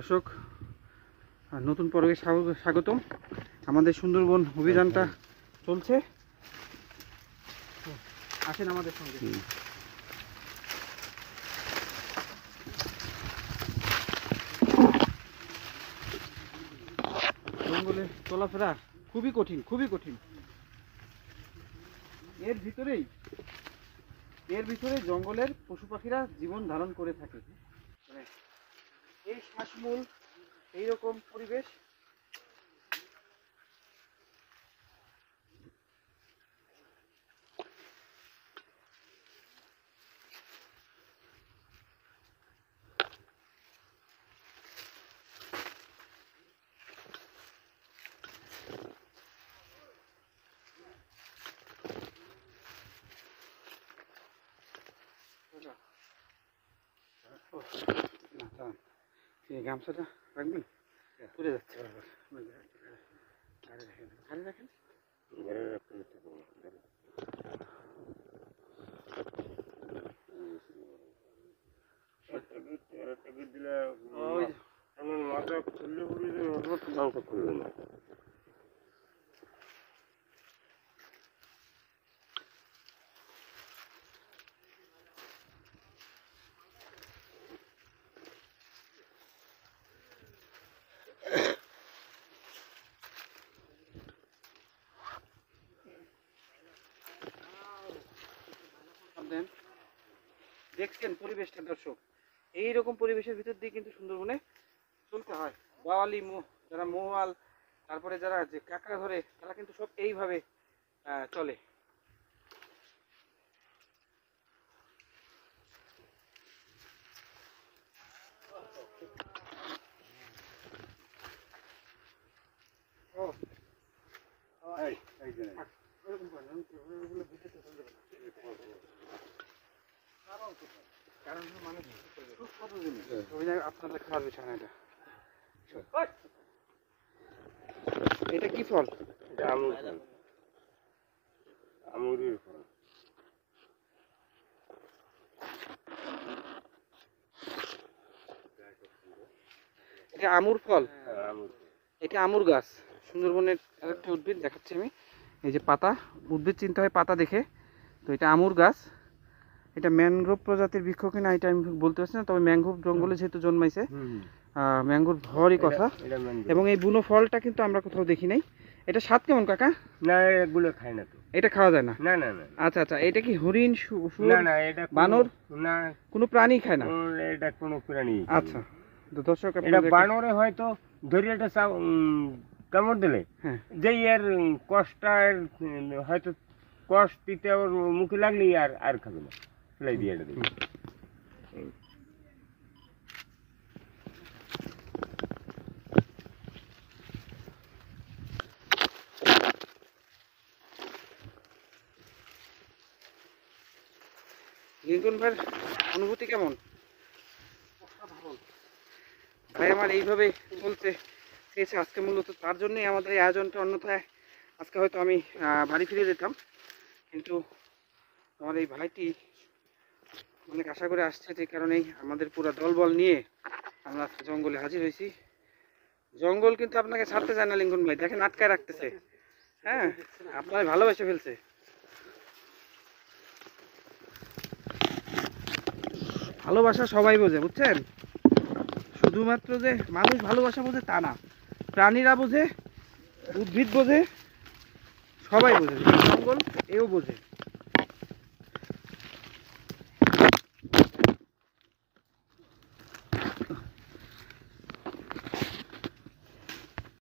দর্শক নতুন পর্বে স্বাগতম। আমাদের সুন্দরবন অভিযানটা চলছে, আসেন আমাদের সঙ্গে। জঙ্গলে চলাফেরা খুবই কঠিন। এর ভিতরে জঙ্গলের পশু পাখিরা জীবন ধারণ করে থাকে। এই শ্বাসমূল এইরকম পরিবেশ। গামছাটা রাখবেন, পুড়ে যাচ্ছে ঘাড়ে রাখেন। দেখছেন পরিবেশটা দর্শক, এইরকম পরিবেশের ভিতর দিয়ে কিন্তু সুন্দরবনে চলতে হয়। বাওয়ালি যারা মৌয়াল, তারপরে যারা যে কাঁকড়া ধরে, তারা কিন্তু সব এইভাবে চলে। আপনাদের খাওয়ার বিষয় না এটা কি ফল? আমুরের ফল। এটা আমুর ফল, এটা আমুর গাছ। সুন্দরবনের একটা উদ্ভিদ দেখাচ্ছি আমি, এই যে পাতা, উদ্ভিদ চিনতে হয় পাতা দেখে। তো এটা আমুর গাছ। এটা ম্যানগ্রোভ প্রজাতির বৃক্ষ কিনা এটা আমি বলতে পারছি না, তবে ম্যানগ্রোভ জঙ্গলে যেহেতু জন্মাইছে, ম্যানগ্রোভ হওয়ারই কথা। এবং এই বুনো ফলটা কিন্তু আমরা কোথাও দেখি নাই। এটা স্বাদ কেমন কাকা? না, এগুলো খায় না তো। এটা খাওয়া যায় না? না না না। আচ্ছা, এটা কি হরিণ, না না, এটা বানর? না, কোনো প্রাণী খায় না? এটা কোনো প্রাণী। আচ্ছা, তো দর্শক এটা বানরে হয়তো ধরে এটা কামড় দিলে যে এর কষ্টের হয়তো কষ্ট দিতে ওর মুখে লাগলে আর খাবে না, ফেলাই দিয়ে এটা দেবে। লিঙ্কন ভাইয়ের অনুভূতি কেমন? ভাই আমার এইভাবে চলতে চেয়েছে আজকে, মূলত তার জন্যই আমাদের এই আয়োজনটা। অন্যথায় আজকে হয়তো আমি বাড়ি ফিরে যেতাম, কিন্তু আমার এই ভাইটি অনেক আশা করে আসছে, যে কারণেই আমাদের পুরো দলবল নিয়ে আমরা জঙ্গলে হাজির হয়েছি। জঙ্গল কিন্তু আপনাকে ছাড়তে চায় না লিঙ্কন ভাই, দেখেন আটকায় রাখতেছে। হ্যাঁ, আপনার ভালোবেসে ফেলছে। ভালোবাসা সবাই বোঝে, বুঝছেন? শুধুমাত্র যে মানুষ ভালোবাসা বোঝে তা না, প্রাণীরা বোঝে, উদ্ভিদ বোঝে, সবাই বোঝে। জঙ্গল এও বোঝে।